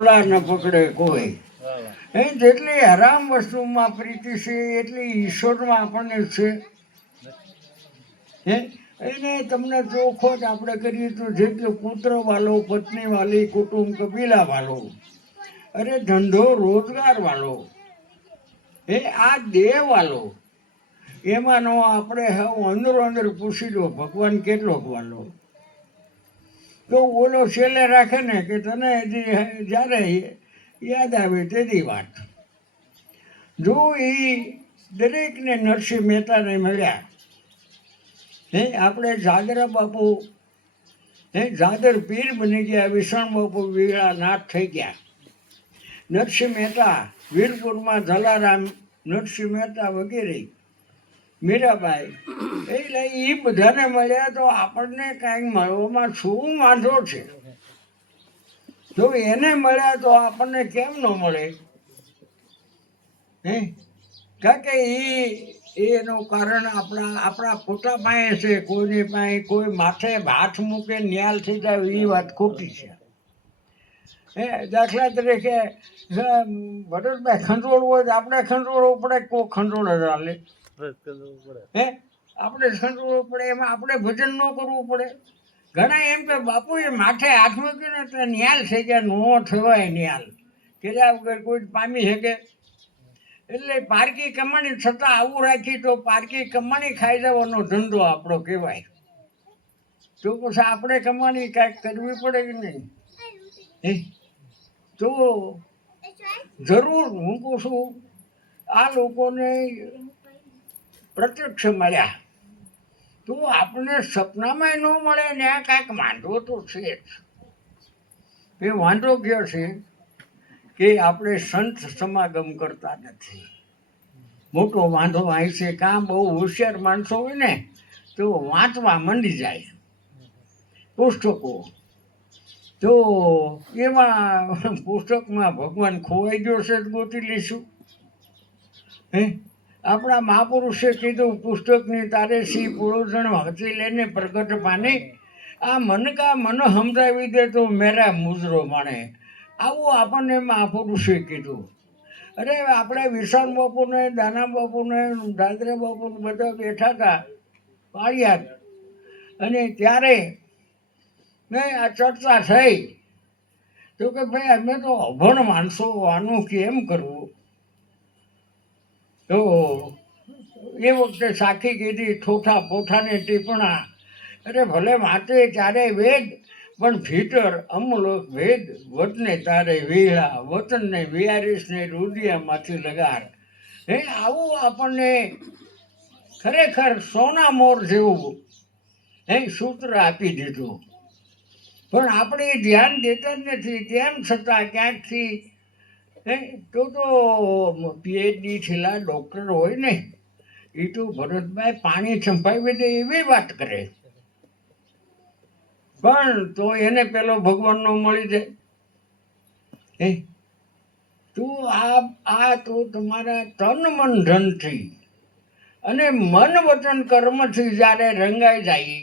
ન પકડે કોઈ. એ જેટલી હરામ વસ્તુમાં પ્રીતિ છે એટલી ઈશ્વરમાં આપણને છે. હે એને તમને ચોખ્ખો જ આપણે કરીએ તો જેટલું પુત્ર વાલો, પત્ની વાલી, કુટુંબ કબીલા વાલો, અરે ધંધો રોજગાર વાલો, એ આ દેહ વાલો, એમાંનો આપણે હવે અંદરો અંદર પૂછી લો ભગવાન કેટલોક વાલો. તો ઓલો છેલ્લે રાખે ને કે તને હજી જ્યારે યાદ આવે તેની વાત. જો એ દરેકને નરસિંહ મહેતાને મળ્યા. હે આપણે જાદરા બાપુ જાદર પીર બની ગયા, વિષણ બાપુ વીરા નાથ થઈ ગયા. નરસિંહ મહેતા વીરપુરમાં જલારામ, નરસિંહ મહેતા વગેરે, મીરાબાઈ, એટલે એ બધાને મળ્યા તો આપણને કાંઈક મળવામાં શું વાંધો છે? જો એને મળ્યા તો આપણને કેમ ન મળે? હે કારણ કે એનું કારણ આપણા પોતા પાસે છે. કોઈની પાસે કોઈ માથે હાથ મૂકે ન્યાલ થઈ જાય એ વાત ખોટી છે. હે દાખલા તરીકે ભરતભાઈ ખંડોળવું હોય તો આપણે ખંડોળવું પડે, કોઈ ખંડોળે ચાલે? હે આપણે ખંડોળવું પડે, એમાં આપણે ભજન ન કરવું પડે? ઘણા એમ કે બાપુએ માથે હાથ મૂક્યું ને તો ન્યાલ થઈ ગયા. નો થવાય ન્યાલ, કર્યા વગર કોઈ પામી શકે? એટલે પારકી કમાણી છતાં આવું રાખી તો પારકી કમાણી ખાઈ જવાનો ધંધો આપણો કહેવાય. તો પછી આપણે કમાણી કાંઈક કરવી પડે કે નહીં? હે તો જરૂર હું કહું છું, આ લોકોને પ્રત્યક્ષ મળ્યા તો આપણને સપનામાં ન મળે ને આ કાંઈક વાંધો તો છે જ. એ વાંધો કયો છે કે આપણે સંત સમાગમ કરતા નથી. મોટો વાંધો અહીં છે. કાં બહુ હોશિયાર માણસો હોય ને તો વાંચવા મંડી જાય પુસ્તકો, તો એમાં પુસ્તકમાં ભગવાન ખોવાઈ ગયો છે ગોતી લઈશું. હે આપણા મહાપુરુષે કીધું, પુસ્તકની તારે સી પુરોજણ વાંચી લઈને પ્રગટ પાની, આ મન કા મન સમજાવી દે તો મેરા મુજરો માણે. આવું આપણને મહાપુરુષે કીધું. અરે આપણે વિશાલ બાપુને, દાના બાપુને, દાદરા બાપુને બધા બેઠા હતા પાળિયાદ, અને ત્યારે આ ચર્ચા થઈ તો કે ભાઈ અમે તો અભણ માણસો, આનું કેમ કરવું? તો એ વખતે સાખી કીધી, ઠોઠા પોઠાને ટીપણા. અરે ભલે વાંચે ચારે વેદ, પણ ભીતર અમુલોક ભેદ. વતને તારે વેળા, વતનને વિયારીશને રુદિયામાંથી લગાડ. હે આવું આપણને ખરેખર સોના મોર જેવું સૂત્ર આપી દીધું. પણ આપણે ધ્યાન દેતા જ નથી. તેમ છતાં ક્યાંકથી તો પીએચડી થયેલા ડૉક્ટર હોય ને એ તો ભરતભાઈ પાણી સંભાવી દે એવી વાત કરે, પણ તો એને પેલો ભગવાન નો મળી જાય. હે તો આ તો તમારા તન મન ધનથી અને મન વચન કર્મથી જ્યારે રંગાઈ જાય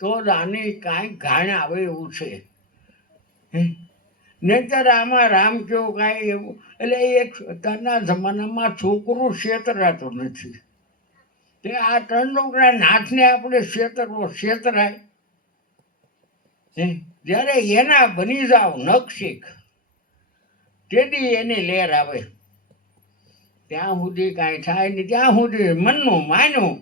તો જ આની કાંઈ ગાણ આવે એવું છે. નહીતર આમાં રામ કેવું કાંઈ એવું, એટલે એક અત્યારના જમાનામાં છોકરું છેતરાતું નથી. તે આ ત્રણ નાથને આપણે છેતરાય. જ્યારે એના બની જાવ નખશીખ તેથી એની લહેર આવે. ત્યાં સુધી કાંઈ થાય નહીં. ત્યાં સુધી મનનું માન્યું,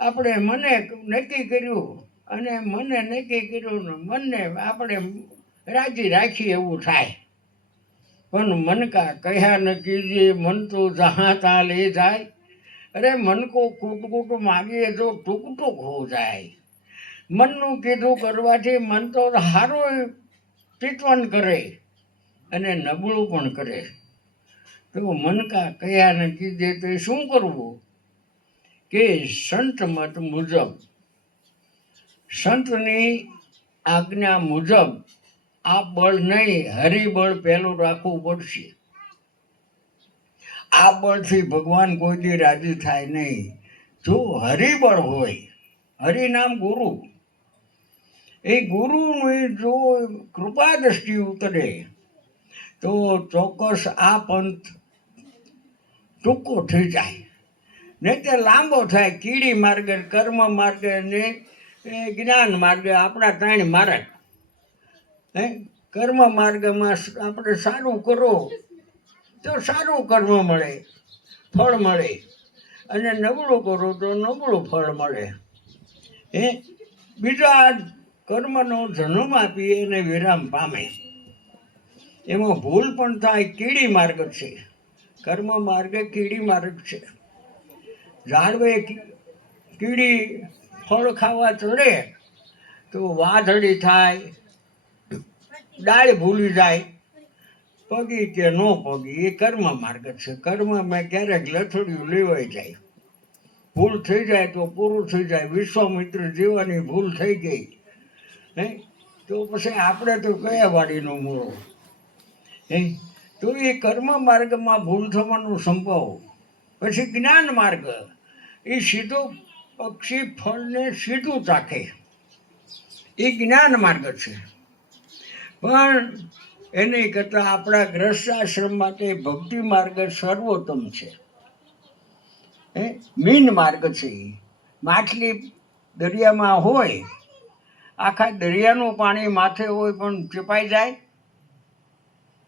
આપણે મને નક્કી કર્યું અને મને નક્કી કર્યું ને મનને આપણે રાજી રાખીએ એવું થાય. પણ મન કા કહ્યા ન કીજીએ, મન તો જहाँ તાં ले જાય. અરે મન કો કૂટ કૂટ માગીએ તો ટૂંક ટૂંક હો જાય. મનનું કીધું કરવાથી મન તો સારું ચિતવન કરે અને નબળું પણ કરે. તો મન કા કયા ન કીધે તો શું કરવું કે સંત મત મુજબ, સંતની આજ્ઞા મુજબ આ બળ નહીં, હરિબળ પહેલું રાખવું પડશે. આ બળથી ભગવાન કોઈ દી રાજી થાય નહીં. જો હરિબળ હોય, હરિનામ ગુરુ, એ ગુરુની જો કૃપા દ્રષ્ટિ ઉતરે તો તો ચોક્કસ આ પંથ ટૂંકો થઈ જાય, નહીં તે લાંબો થાય. કીડી માર્ગે, કર્મ માર્ગે ને જ્ઞાન માર્ગે, આપણા 3 માર્ગ. કર્મ માર્ગમાં આપણે સારું કરો તો સારું કર્મ મળે, ફળ મળે, અને નબળું કરો તો નબળું ફળ મળે. બીજા કર્મનો જન્મ આપીએ અને વિરામ પામે. એમાં ભૂલ પણ થાય. કીડી માર્ગ છે, કર્મ માર્ગે કીડી માર્ગ છે. ઝાડવે કીડી ફળ ખાવા ચડે તો વાધળી થાય, ડાળ ભૂલી જાય, પગી કે ન પગી, એ કર્મ માર્ગ છે. કર્મમાં ક્યારેક લથડિયું લેવાઈ જાય, ભૂલ થઈ જાય તો પૂરું થઈ જાય. વિશ્વામિત્ર જેવાની ભૂલ થઈ ગઈ, તો પછી આપણે તો કયા વાડીનો મૂળો. તો એ કર્મ માર્ગમાં ભૂલ થવાનો સંભવ. પછી જ્ઞાન માર્ગ, એ સીધો પક્ષી ફળને સીધું ચાખે, એ જ્ઞાન માર્ગ છે. પણ એને કરતાં આપણા ગ્રસ્તાશ્રમ માટે ભક્તિ માર્ગ સર્વોત્તમ છે. મીન માર્ગ છે. માછલી દરિયામાં હોય, આખા દરિયાનું પાણી માથે હોય પણ ચપાઈ જાય,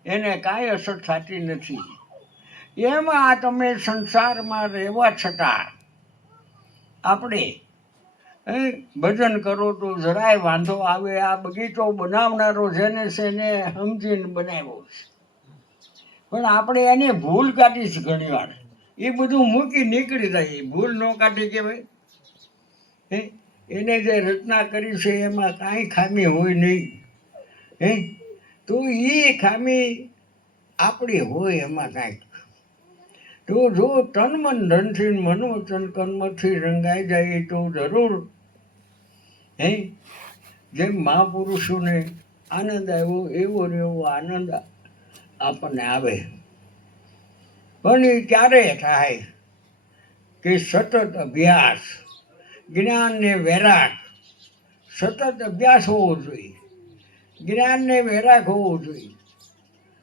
એને કાંઈ અસર થતી નથી. એમાં તમે સંસારમાં રહેવા છતાં આપણે ભજન કરો તો જરાય વાંધો આવે. આ બગીચો બનાવનારો જેને છે એને સમજીને બનાવ્યો છે, પણ આપણે એને ભૂલ કાઢી છે ઘણી વાર. એ બધું મૂકી નીકળી જાય. ભૂલ ન કાઢી કહેવાય. એને જે રચના કરી છે એમાં કાંઈ ખામી હોય નહીં. તો એ ખામી આપણી હોય એમાં કાંઈક. તો જો તન મન ધનથી મન વચન કર્મથી રંગાઈ જાય તો જરૂર જેમ મહાપુરુષોને આનંદ આવ્યો એવો ને એવો આનંદ આપણને આવે. પણ એ ક્યારે થાય કે સતત અભ્યાસ, જ્ઞાન ને વૈરાગ. સતત અભ્યાસ હોવો જોઈએ, જ્ઞાન ને વૈરાગ હોવો જોઈએ.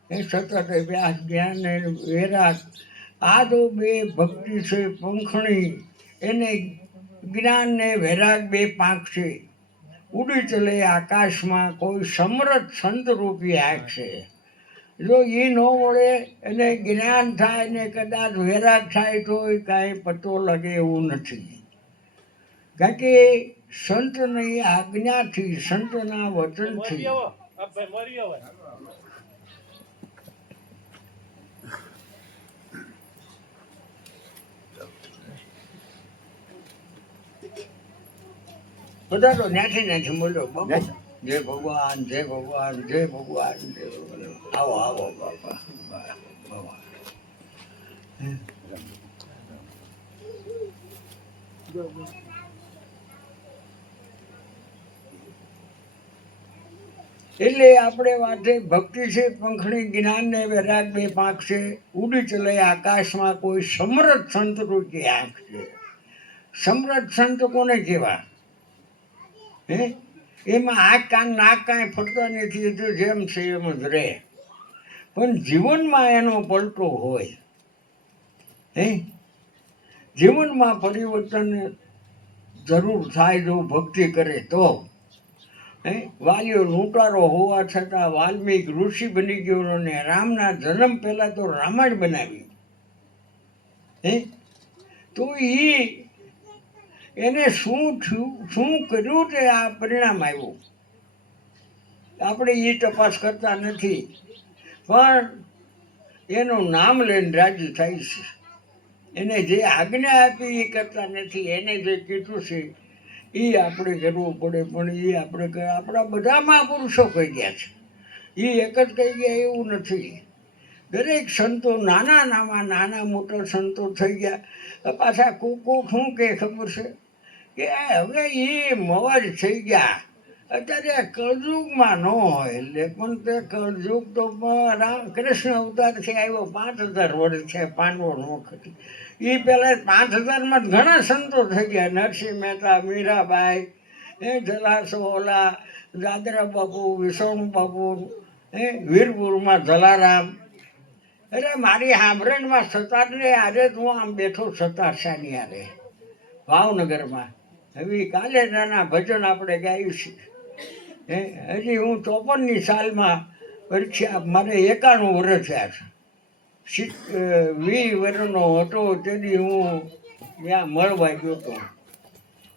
સતત અભ્યાસ, જ્ઞાન ને વૈરાગ, આ તો 2 ભક્તિ છે પંખણી. એને જ્ઞાન ને વૈરાગ 2 પાંખ છે. ઉડી ચલે આકાશમાં કોઈ સમરથ સંતરૂપી આંખ છે. જો એ ન વળે એને જ્ઞાન થાય ને કદાચ વૈરાગ થાય તો કાંઈ પતો લાગે એવું નથી. કારણ કે સંતની આજ્ઞાથી, સંતના વચનથી બધા તો ન્યાથી બોલો. જય ભગવાન, જય ભગવાન, જય ભગવાન, જય ભગવાન. આવો આવો બાપા, બાબા. એટલે આપણે વાતે ભક્તિ છે પંખણી, જ્ઞાન ને વૈરાગ 2 પાંખ છે. ઉડી ચલે આકાશમાં કોઈ સમરથ સંત રૂપી આંખ છે. સમરથ સંત કોને કહેવા? એમાં આંખ કાન નાક કાંઈ ફરતા નથી, તો જેમ છે એમ જ રહે. પણ જીવનમાં એનો પલટો હોય. જીવનમાં પરિવર્તન જરૂર થાય જો ભક્તિ કરે તો. વાલીઓ લૂંટારો હોવા છતાં વાલ્મીક ઋષિ બની ગયો અને રામના જન્મ પહેલાં તો રામાયણ બનાવી. તો એને શું થયું, શું કર્યું તે આ પરિણામ આવ્યું. આપણે એ તપાસ કરતા નથી, પણ એનું નામ લઈને રાજી થાય છે. એને જે આજ્ઞા આપી એ કરતા નથી. એને જે કીધું છે એ આપણે કરવું પડે. પણ એ આપણે આપણા બધા મહાપુરુષો કહી ગયા છે, એ એક જ કહી ગયા એવું નથી. દરેક સંતો નાના મોટા સંતો થઈ ગયા. પાછા કોક શું કે ખબર છે કે હવે એ મોજ થઈ ગયા. અત્યારે કળયુગમાં ન હોય એટલે, પણ તે કળયુગ તો કૃષ્ણ અવતારથી આવ્યો 5000 વર્ષ છે પાંડવોનો વખત. એ પહેલાં 5000માં ઘણા સંતો થઈ ગયા. નરસિંહ મહેતા, મીરાબાઈ, જલાસો, ઓલા દાદરા બાપુ, વિષ્ણુ બાપુ, વીરપુરમાં જલારામ. અરે મારી હાંભરણમાં સતારને આજે જ હું આમ બેઠો સતાર શાની હારે ભાવનગરમાં. હવે કાલે નાના ભજન આપણે ગાયું છે. હજી હું 54ની સાલમાં પરીક્ષા, મારે 91 વર્ષ થયા છે. 20 વર્ષનો હતો તેથી હું ત્યાં મળવા ગયો હતો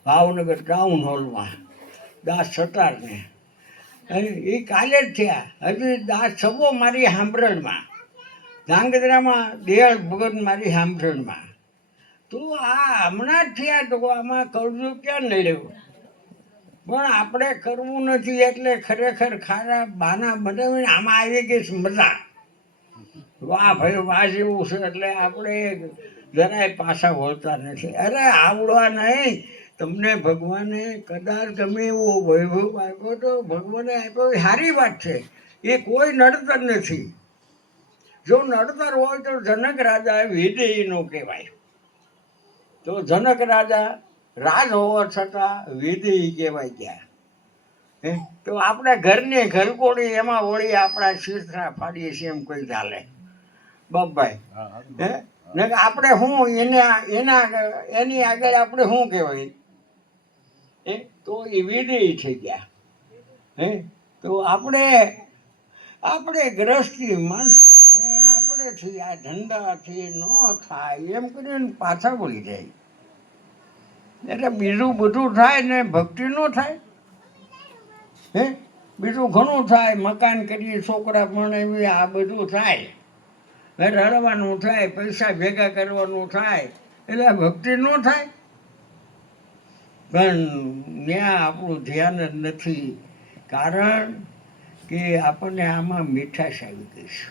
ભાવનગર ટાઉન હોલમાં દાસ સતારને. એ કાલે જ થયા. હજી દાસ સબો મારી સાંભળણમાં, ધાંગધ્રામાં દયાળ ભગત મારી સાંભળણમાં. તો આ હમણાં જ થયા. તો આમાં કરજો ક્યાં નડ્યો? પણ આપણે કરવું નથી એટલે ખરેખર ખારા બાના બનાવીને આમાં આવી ગઈ મજા. વાહ ભાઈ વાહ જેવું છે એટલે આપણે જરાય પાછા વળતા નથી. અરે આવડવા નહીં, તમને ભગવાને કદાચ ગમે એવો વૈભવ આપ્યો તો ભગવાને આપ્યો એ સારી વાત છે. એ કોઈ નડતર નથી. જો નડતર હોય તો જનક રાજા વિદેહીનો કહેવાય. તો જનક રાજા રાજ હોવા છતાં વિદેહી કહેવાય ગયા. તો આપણે ઘરની ઘરકોડી એમાં વળી આપણા શીર્ષા ફાડીએ છીએ એમ કોઈ ચાલે બાપભાઈ? ને આપણે શું એની આગળ આપણે શું કહેવાય? તો એ વિદેહી થઈ ગયા. તો આપણે ગ્રસ્તી માણસોને આપણેથી આ ધંધાથી ન થાય એમ કરીને પાછા વળી જાય. એટલે બીજું બધું થાય ને ભક્તિ ન થાય. બીજું ઘણું થાય, મકાન કરીએ, છોકરા ભણાવીએ, આ બધું થાય, રડવાનું થાય, પૈસા ભેગા કરવાનું થાય, એટલે ભક્તિ ન થાય. પણ ત્યાં આપણું ધ્યાન જ નથી. કારણ કે આપણને આમાં મીઠાશ આવી ગઈ છે.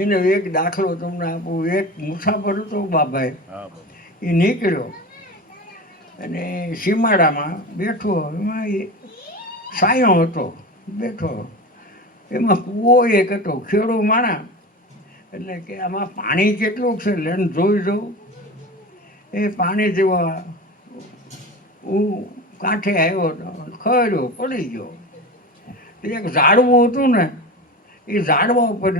એનો એક દાખલો તમને આપું. એક મુસાફર હતો બાભાઈ, એ નીકળ્યો અને સીમાડામાં બેઠો. એમાં સાયો હતો બેઠો. એમાં કૂવો એક હતો, ખેડૂ માણા. એટલે કે આમાં પાણી કેટલું છે લઈને જોઈ જવું. એ પાણી જેવા હું કાંઠે આવ્યો હતો, ખર્યો, પડી ગયો. એક ઝાડવું હતું ને, એ ઝાડવા ઉપર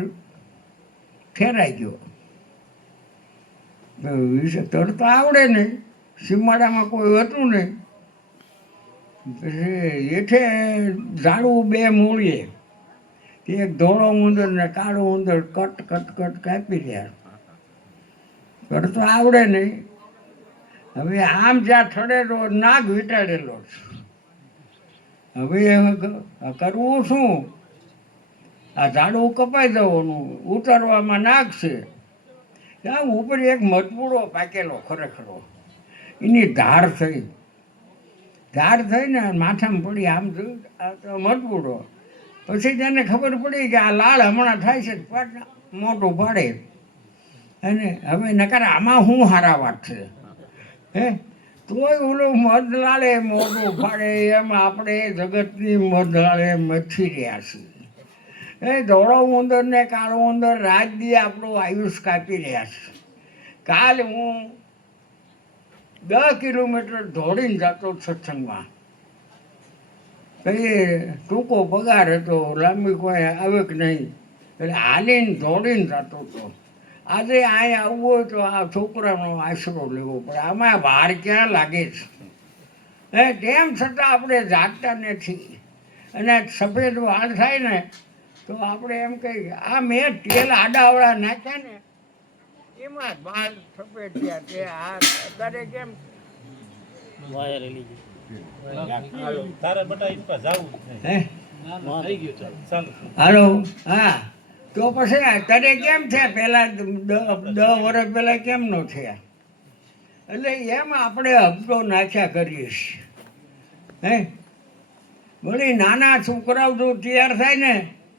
ઠેરાઈ ગયો. તરતા આવડે નહીં, સીમાડામાં કોઈ હતું નહીં. પછી હેઠે ઝાડવું બે મૂળીએ, એક ધોળો ઉંદર ને કાળો ઉંદર કટ કટ કટ કાપી રહ્યા. તરતો આવડે નહીં. હવે આમ જ્યાં ઠરેલો નાગ વીંટાળેલો છે. હવે કરવું શું? આ ઝાડવું કપાઈ જવાનું, ઉતારવામાં નાગ છે. ત્યાં ઉપર એક મજબૂરો પાકેલો ખરેખરો, એની ધાર થઈ ને માથામાં પડી. આમ જોયું આ તો મજબૂરો. પછી તેને ખબર પડી કે આ લાળ હમણાં થાય છે, મોટું પાડે. અને હવે નકાર આમાં શું હારા વાત છે? તોય ઓલું મધ લાળે મોટું પાડે. એમ આપણે જગતની મધ લાળે મથી રહ્યા છીએ. ધોળો ઉંદર ને કાળો ઉંદર રાત દી આપણું આયુષ કાપી રહ્યા છે. કાલ હું 10 કિલોમીટર દોડીને જતો સત્સંગમાં. કઈ ટૂંકો પગાર હતો, લાંબી કોઈ આવે કે નહીં, એટલે હાલીને દોડીને જતો હતો. આજે અહીંયા આવવું હોય તો આ છોકરાનો આશરો લેવો પડે. આમાં વાર ક્યાં લાગે છે? તેમ છતાં આપણે જાગતા નથી. અને સફેદ વાળ થાય ને તો આપણે એમ કહીએ આ મેં તેલ આડાવડા નાખ્યા ને એમાં વાળ સફેદ થયા. તે આ અત્યારે કેમ હાલો? હા, તો પછી અત્યારે કેમ થયા? પહેલા 10 વર્ષ પહેલા કેમ ન થયા? એટલે એમ આપણે હપ્તો નાખ્યા કરીએ છીએ. વળી નાના છોકરાઓ જો તૈયાર થાય ને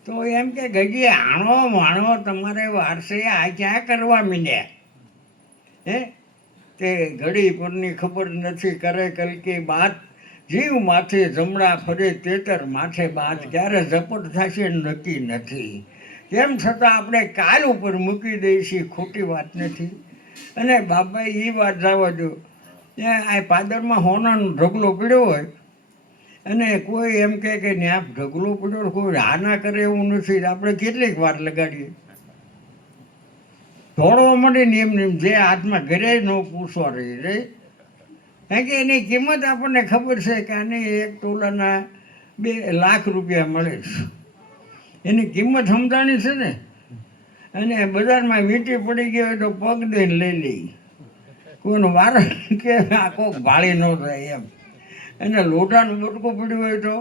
તો એમ કે ગજી આણો માણો તમારે વારસે આ ક્યાં કરવા મીડ્યા? તે ઘડી પરની ખબર નથી, કરે કલકી બાત જીવ માથે જમણા ફરે તેતર માથે બાત, ક્યારે ઝપટ થશે નક્કી નથી. તેમ છતાં આપણે કાલ ઉપર મૂકી દઈએ છીએ, ખોટી વાત નથી. અને બાપાએ એ વાત જવા દો, આ પાદરમાં હોનાનો ઢગલો પીડ્યો હોય અને કોઈ એમ કહે કે ત્યાં ઢગલો પડ્યો, કોઈ હા ના કરે એવું નથી. આપણે કેટલીક વાર લગાડીએ, ધોળો મળે ને એમને જે હાથમાં ઘરે ન પૂછવા રહી રે. કારણ કે એની કિંમત આપણને ખબર છે કે આને 1 તોલાના 2 લાખ રૂપિયા મળે છે. એની કિંમત સમજાણી છે ને. અને બજારમાં વીંટી પડી ગઈ હોય તો પગ દઈને લઈ લઈ, કોઈનો વારો કે આ કોક ભાળી ન થાય એમ. અને લોટાનું બટકું પડ્યું હોય તો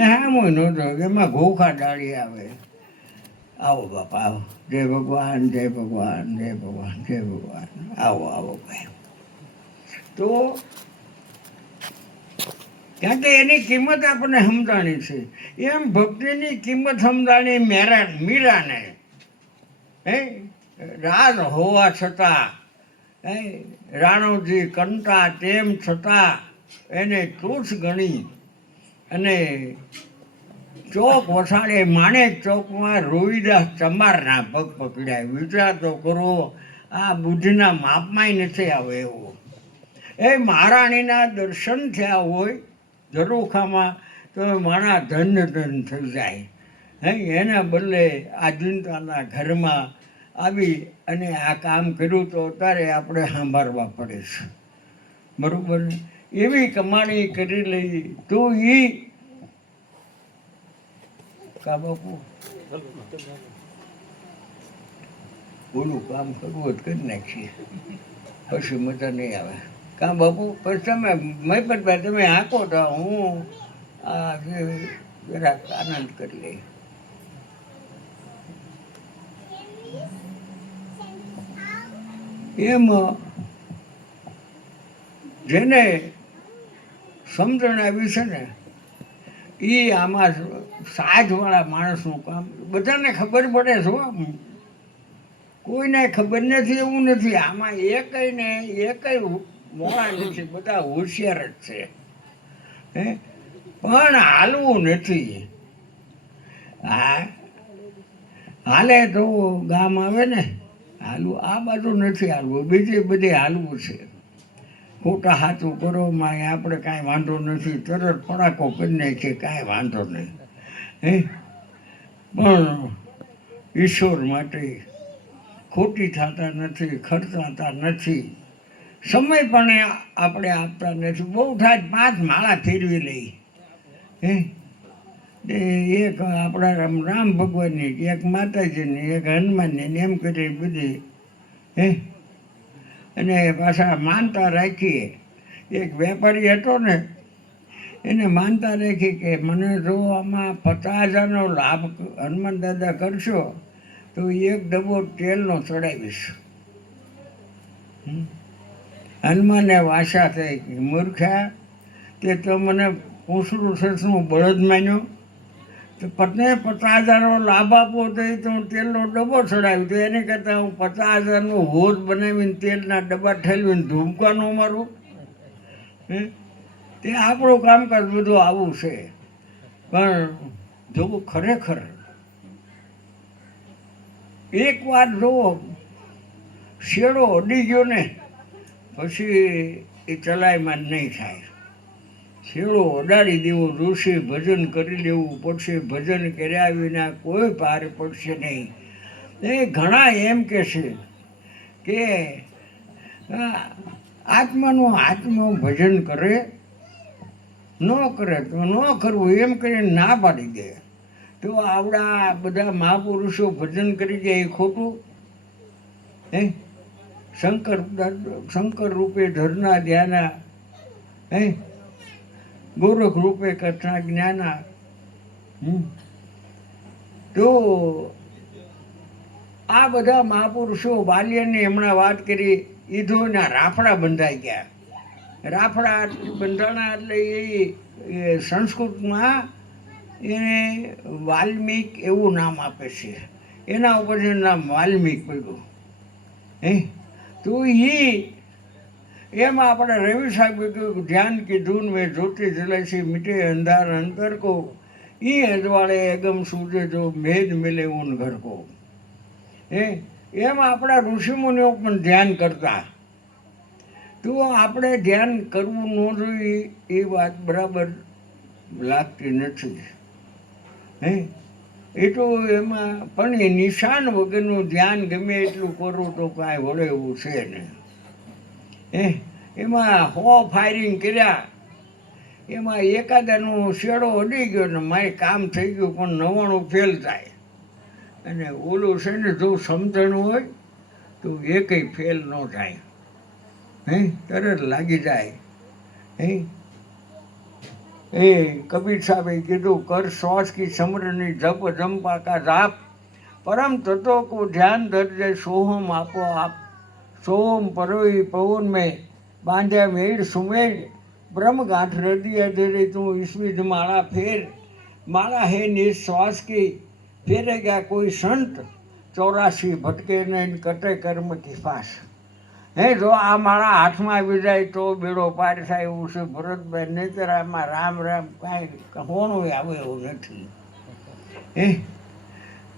હામું ન થાય, એમાં ઘોખા ડાળી આવે. આવો બાપા આવો, જય ભગવાન, જય ભગવાન, જય ભગવાન, જય ભગવાન, આવો આવો ભાઈ. તો કારણ કે એની કિંમત આપણને સમજાણી છે. એમ ભક્તિની કિંમત સમજાણી મીરાને. હે રાજ હોવા છતાં, હે રાણોજી કંટા તેમ છતાં એને તુચ્છ ગણી અને ચોક વસાડે માણેક ચોકમાં રોહિદાસ ચમારના પગ પકડ્યા. વિચાર તો કરો, આ બુદ્ધના માપમાંય નથી આવે એવો. એ મહારાણીના દર્શન થયા હોય ઝરૂખામાં તો માણા ધન્ય ધન થઈ જાય. હે એના બદલે આ જનતાના ઘરમાં આવી અને આ કામ કર્યું તો અત્યારે આપણે સાંભળવા પડે છે. બરાબર ને? એવી કમાણી કરી લઈ તો એ કા બાપુ ઓલું કામ કરવું જ કરી નાખીએ, પછી મજા નહીં આવે. કા બાપુ પછી તમે મહિપતભાઈ તમે હાંકો તો હું આ જરાક આનંદ કરી લઈ. એમ જેને સમજણ આવી છે ને એ આમાં સાજવાળા માણસનું કામ બધાને ખબર પડે છે. કોઈને ખબર નથી એવું નથી. આમાં એકય મોડા નથી, બધા હોશિયાર જ છે. હે પણ હાલવું નથી. હાલે તો ગામ આવે ને હાલવું, આ બાજુ નથી હાલવું, બીજે બધે હાલવું છે. ખોટા હાથું કરો માં આપણે કાંઈ વાંધો નથી, તરત પડાકો કરી નાખીએ, કાંઈ વાંધો નહીં. હે પણ ઈશ્વર માટે ખોટી થતા નથી, ખર્ચાતા નથી, સમય પણ આપણે આપતા નથી. બહુ થાય 5 માળા ફેરવી લઈ. હે એક આપણા રામ ભગવાનની, એક માતાજીની, એક હનુમાનની, એમ કરી બધી. હે અને પાછા માનતા રાખીએ. એક વેપારી હતો ને, એને માનતા રાખી કે મને જો આમાં 50,000નો લાભ હનુમાન દાદા કરશો તો 1 ડબ્બો તેલનો ચડાવીશ. હનુમાનને વાસા થઈ, મૂર્ખા કે તો મને પૂછડું સરસનું બળદ માન્યો, તો 50,000નો લાભ આપવો તો એ તો હું તેલનો ડબ્બો ચડાવી. તો એને કરતાં હું 50,000નું હોજ બનાવીને તેલના ડબ્બા ઠેલવીને ધૂમકાનું મારું. તે આપણું કામકાજ બધું આવું છે. પણ જો ખરેખર એકવાર જો શેડો અડી ગયો ને પછી એ ચલાયમાન નહીં થાય. શેડો અડાડી દેવો, ઋષિ ભજન કરી લેવું પડશે. ભજન કર્યા વિના કોઈ પાર પડશે નહીં. એ ઘણા એમ કહે છે કે આત્માનું ભજન કરે, ન કરે તો ન કરવું એમ કરીને ના પાડી દે. તો આવડા બધા મહાપુરુષો ભજન કરી જાય એ ખોટું? હે શંકર રૂપે ધરના ધ્યાના, હે ગોરખ રૂપે કથા જ્ઞાના. તો આ બધા મહાપુરુષો બાલ્યની હમણાં વાત કરી, ઈધોના રાફડા બંધાઈ ગયા. રાફડા બંધાણા એટલે એ સંસ્કૃતમાં એને વાલ્મીક એવું નામ આપે છે. એના ઉપર એનું નામ વાલ્મીક પડ્યું. હે તો એમાં આપણે રવિ સાહેબ કહ્યું, ધ્યાન કીધું મેં જ્યોતિ જલાશી મીટે અંધાર અંતર કો, ઈ અજવાળે અગમ સૂજે જો મેદ મિલે ઊન ઘર કો. એમ આપણા ઋષિમુનિઓ પણ ધ્યાન કરતા. તો આપણે ધ્યાન કરવું ન જોઈએ એ વાત બરાબર લાગતી નથી. હે એ તો એમાં પણ એ નિશાન વગરનું ધ્યાન ગમે એટલું કરું તો કાંઈ વળે એવું છે ને. એમાં 100 ફાયરિંગ કર્યા, એમાં એકાદાનો શેડો અડી ગયો ને મારે કામ થઈ ગયું, પણ 99 ફેલ થાય. અને ઓલું છે ને જો સમજણ હોય તો એકેય ફેલ ન થાય. તરત લાગી જાય. એ કબીર સાહેબે કીધું, કર શ્વાસ કી સમરણી જપ જંપા કા જાપ, પરમ તત્વ કો ધ્યાન ધરજે સોહમ આપો આપ. સોમ પરોઈ પવન મેં બાંધ્યા મેળ સુમેળ, બ્રહ્મ ગાંઠ હૃદય ધરે તું ઈસ્વીજ માળા ફેર. માળા હે નિશ્વાસ કી ફેરે ગયા કોઈ સંત, 84 ભટકે ને કટે કર્મ કી ફાસ. જો આ મારા હાથમાં આવી જાય તો બેડો પાર થાય એવું છે ભરતભાઈ, નહીંતર આમાં રામ રામ કાંઈ હોણું આવે એવું નથી.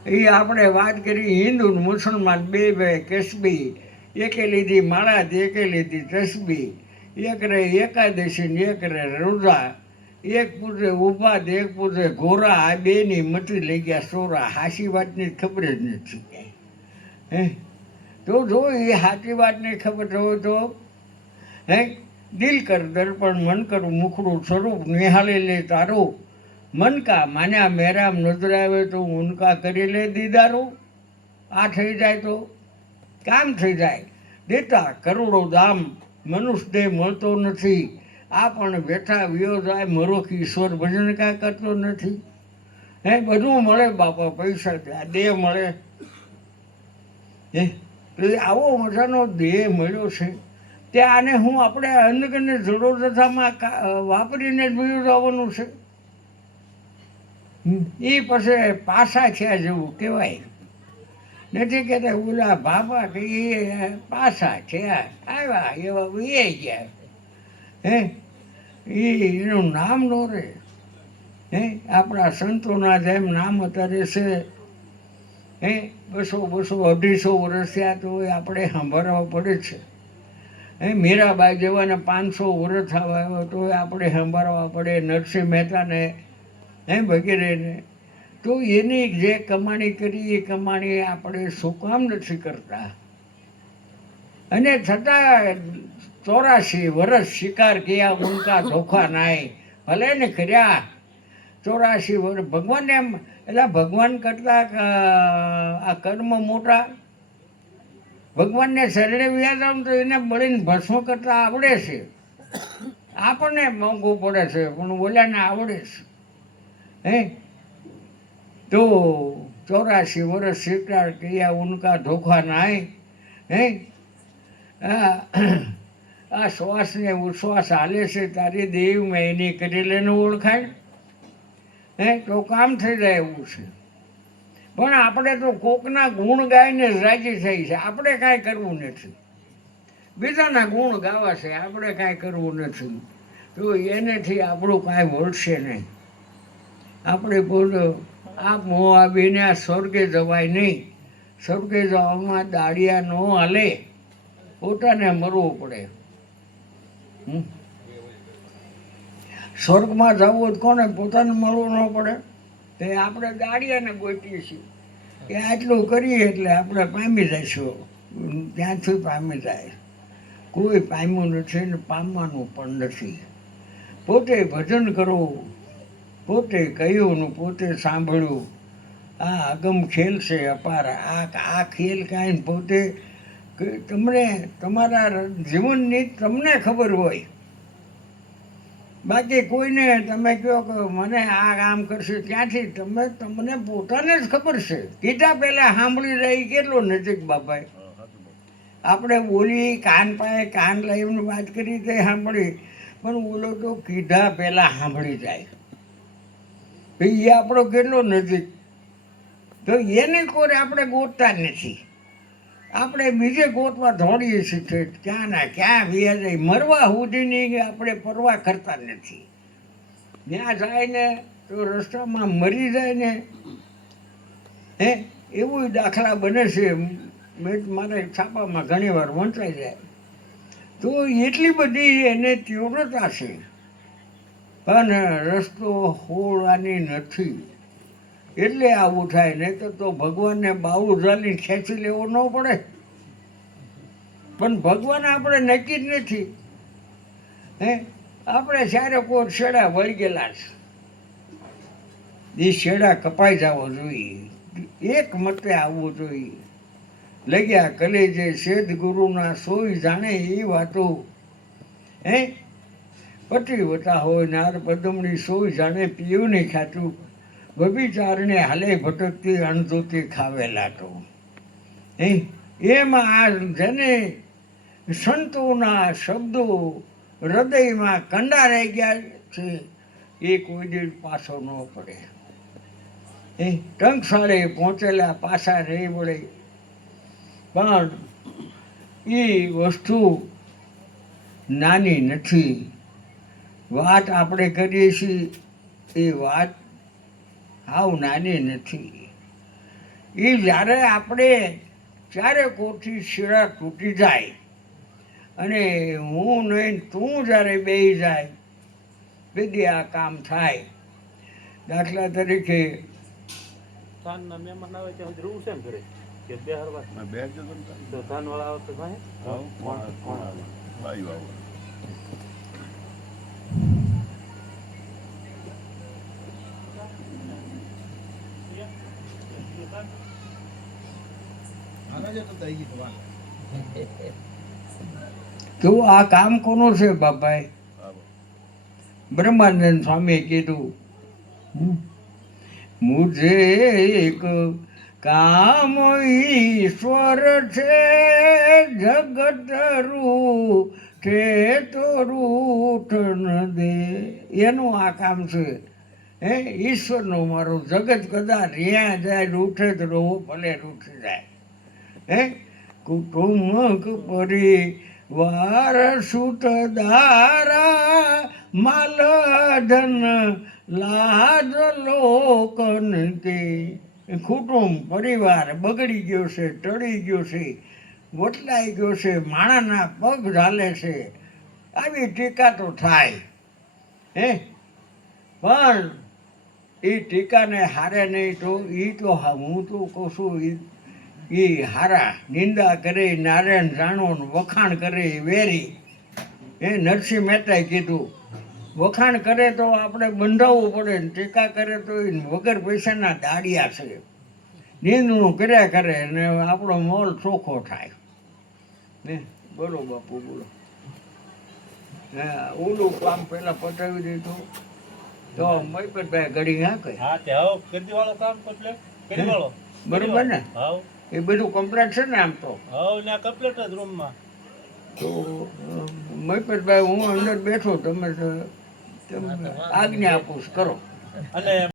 એ આપણે વાત કરી હિન્દુ મુસલમાન બે કેસબી, એકે લીધી માળા એકે લીધી તસબી, એક રે એકાદશી ને એક રે રોજા, એક પૂજે ઊભા એક પૂજે ઘોરા, આ બેની મટી લઈ ગયા સોરા. હાસી વાતની ખબર જ નથી ક્યાંય. તો જો એ સાચી વાત નહીં ખબર હોય તો દિલ કર દર્પણ મન કરું મુખડું સ્વરૂપ, નિહાળી લે તારું મન કા માન્યા મેરામ નજર આવે તો ઉનકા કરી લે દીદારું. આ થઈ જાય તો કામ થઈ જાય. દેતા કરોડો દામ મનુષ્ય દેહ મળતો નથી, આ પણ બેઠા વિયો જાય મરોખ ઈશ્વર ભજન કાંઈ કરતો નથી. બધું મળે બાપા, પૈસા દેહ મળે. આવો મજાનો દેહ મળ્યો છે ત્યાં આને હું આપણે અન્નગને જડો જથામાં વાપરીને જ ભૂલી જવાનું છે. એ પછી પાસા થયા જેવું કહેવાય. નથી કહેતા ઓલા બાપા કે એ પાસા થયા આવ્યા એવા વે ગયા. એનું નામ નો રહે. આપણા સંતોના જેમ નામ અત્યારે છે 200 250 વર્ષ થયા તો આપણે સાંભળવા પડે છે. મીરાબાઈ જેવાને 500 વર્ષ થવા આવ્યો તો આપણે સાંભળવા પડે, નરસિંહ મહેતાને વગેરેને. તો એની જે કમાણી કરી એ કમાણી આપણે શું કામ નથી કરતા? અને છતાં 84 વર્ષ શિકાર કર્યા ઉનકા ધોખા નાય, ભલે ને કર્યા 84 વર્ષ. ભગવાનને એમ એટલે ભગવાન કરતા આ કર્મ મોટા. ભગવાનને શરણે વ્યા જાવ તો એને મળીને ભસ્મ કરતા આવડે છે. આપણને મોંઘું પડે છે પણ ઓલાને આવડે છે. તો 84 વર્ષ શિકાર કર્યા ઉનકા ધોખા નાય. આ શ્વાસ ને ઉશ્વાસ હાલે છે તારી દેવ મેં એની કરી લેને ઓળખાય. તો કામ થઈ જાય એવું છે. પણ આપણે તો કોકના ગુણ ગાઈને જ રાજી થઈ છે. આપણે કાંઈ કરવું નથી, બીજાના ગુણ ગાવા છે, આપણે કાંઈ કરવું નથી. તો એનેથી આપણું કાંઈ વળશે નહીં. આપણે બોલો આ મોં આવીને આ સ્વર્ગે જવાય નહીં. સ્વર્ગે જવામાં દાડિયા ન હાલે, પોતાને મરવું પડે. સ્વર્ગમાં જવું જ કોને? પોતાને મળવું ન પડે. તે આપણે દાડિયાને ગોતીએ છીએ કે આટલું કરીએ એટલે આપણે પામી જઈશું. ત્યાંથી પામી જાય. કોઈ પામ્યું નથી ને પામવાનું પણ નથી. પોતે ભજન કરવું, પોતે કહ્યું ને પોતે સાંભળ્યું. આ અગમ ખેલ છે અપાર. આ ખેલ કાંઈ પોતે તમને તમારા જીવનની તમને ખબર હોય. બાકી કોઈને તમે કહો કે મને આ કામ કરશે ક્યાંથી? તમને પોતાને જ ખબર છે. કીધા પહેલાં સાંભળી રહી કેટલો નજીક બાપાએ. આપણે બોલી કાન પાસે કાન લાવીને વાત કરી તે સાંભળી, પણ બોલો તો કીધા પહેલાં સાંભળી જાય. એ આપણો કેટલો નજીક. તો એને કોઈ આપણે ગોતતા નથી. આપણે બીજે ગોતવા દોડીએ છીએ. ક્યાં ના ક્યાં વ્યા જાય. મરવા સુધીની આપણે પરવા કરતા નથી. ત્યાં જાય ને તો રસ્તામાં મરી જાય ને એવું દાખલા બને છે. મારે છાપામાં ઘણી વાર વંચાઈ જાય. તો એટલી બધી એને તીવ્રતા છે, પણ રસ્તો હોળવાની નથી, એટલે આવું થાય. નહીં તો ભગવાનને બાવું ઝાલી ખેંચી લેવો ન પડે. પણ ભગવાન આપણે નક્કી જ નથી. હે, આપણે ચારે કોટ શેડા વળી ગયેલા છે. એ શેડા કપાઈ જવો જોઈએ, એક મતે આવવું જોઈએ. લગ્યા કલેજે સદગુરુના સોઈ જાણે એ વાતો. હે, પતિવતા હોય નાર પદમણી સોઈ જાણે પીયું નહીં ખાતું. બબીચારને હાલે ભટકતી અણજોતી ખાવેલા તો. હે, એમાં આ જેને સંતોના શબ્દો હૃદયમાં કંડારાઈ ગયા છે, એ કોઈ દિવસ પાછો ન પડે. એ ટંકશાળે પહોંચેલા પાછા નહીં વળે. પણ એ વસ્તુ નાની નથી. વાત આપણે કરીએ છીએ એ વાત હાવ નાની નથી. એ જ્યારે આપણે ચારે કોરથી શીરા તૂટી જાય અને હું નહીં તું જ્યારે બેસી જાય, બેદી આ કામ થાય. દાખલા તરીકે થાનના મહેમાન આવે ત્યાં સુધી રૂ શેમ કરે કે બે હરવા બે જ તો થાન વાળા આવે તો ભાઈ કોણ આવે ભાઈ આવે. તો આ કામ કોનું છે બાપાએ? બ્રહ્માનંદ સ્વામીએ કીધું, મુझे એક કામ ઈશ્વર છે, જગત રૂઠે તો રૂઠ ન દે. એનું આ કામ છે. હે, ઈશ્વરનું મારું જગત કદાચ રહ્યા જાય, રૂઠે તો રહો, ભલે રૂઠી જાય. હે, કુટુંબ પરિવાર સુત દારા માલ ધન લાજ લોકન કે. કુટુંબ પરિવાર બગડી ગયો છે, ટળી ગયો છે, વટલાઈ ગયો છે, માણાના પગ ઝાલે છે. આવી ટીકા તો થાય. હે, પણ એ ટીકાને હારે નહીં તો એ તો હું તો કહું છું, એ હારા નિંદા કરે નારાયણ જાણો, વખાણ કરે વેરી. એ નરસિંહ મહેતાએ કીધું, વખાણ કરે તો આપણે બંધાવવું પડે, ને ટીકા કરે તો એ વગર પૈસાના દાડિયા છે. નિંદનું કર્યા કરે ને આપણો મોલ ચોખ્ખો થાય. ને બોલો બાપુ બોલો. હા, ઓલું કામ પહેલાં પતાવી દીધું તો મહિપતભાઈ ઘડી હા કહે. હા તે આવો કરી વાળો કામ કમ્પ્લીટ કરી વાળો બરોબર ને? હાવ એ બધું કમ્પ્લીટ છે ને આમ તો. હાવ ને કમ્પ્લીટ જ રૂમમાં. તો મહિપતભાઈ હું અંદર બેઠો, તમે આજ્ઞા આપું કરો. અને